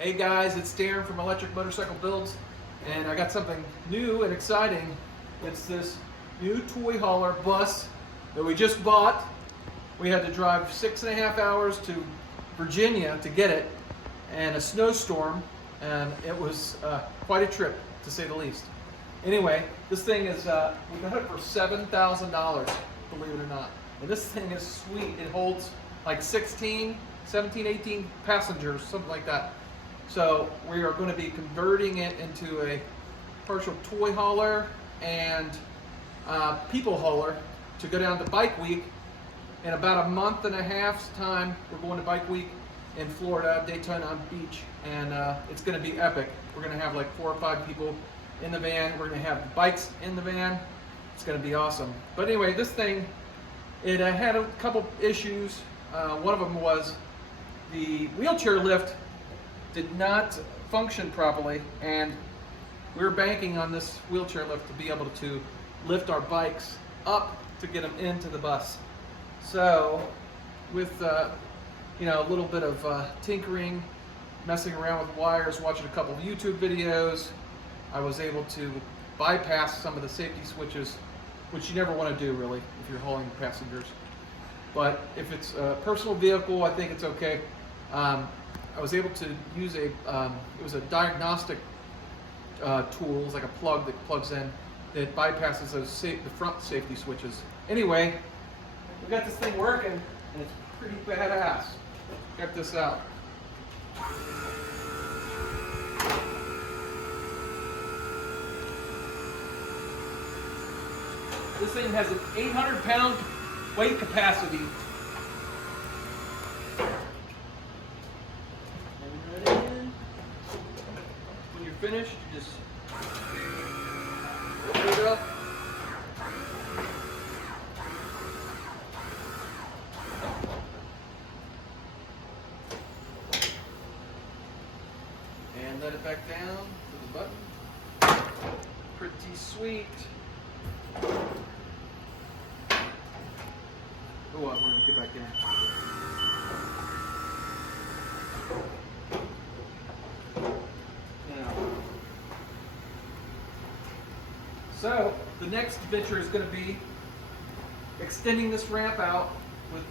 Hey guys, it's Darren from Electric Motorcycle Builds, and I got something new and exciting. It's this new toy hauler bus that we just bought. We had to drive 6.5 hours to Virginia to get it, and a snowstorm, and it was quite a trip, to say the least. Anyway, this thing is, we got it for $7,000, believe it or not. And this thing is sweet. It holds like 17, 18 passengers, something like that. So we are going to be converting it into a partial toy hauler and people hauler to go down to Bike Week. In about a month and a half's time, we're going to Bike Week in Florida, Daytona Beach, and it's going to be epic. We're going to have like 4 or 5 people in the van. We're going to have bikes in the van. It's going to be awesome. But anyway, this thing, it had a couple issues. One of them was the wheelchair lift did not function properly, and we were banking on this wheelchair lift to be able to lift our bikes up to get them into the bus. So with a little bit of tinkering, messing around with wires, watching a couple of YouTube videos, I was able to bypass some of the safety switches, which you never want to do really if you're hauling passengers. But if it's a personal vehicle, I think it's okay. I was able to use it was a diagnostic tool. It was like a plug that plugs in that bypasses those the front safety switches. Anyway, we got this thing working, and it's pretty badass. Check this out. This thing has an 800-pound weight capacity. When you're finished, you just open it up. And let it back down to the button. Pretty sweet. Oh, I'm going to get back in. So the next adventure is going to be extending this ramp out with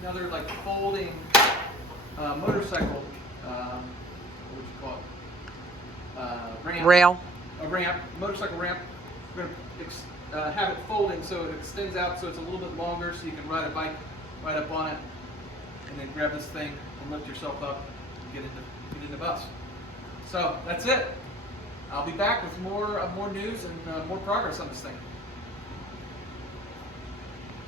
another like folding motorcycle, what would you call it? Ramp. Rail. A ramp, motorcycle ramp. We're going to have it folding so it extends out so it's a little bit longer so you can ride a bike right up on it, and then grab this thing and lift yourself up and get in the bus. So that's it. I'll be back with more news and more progress on this thing.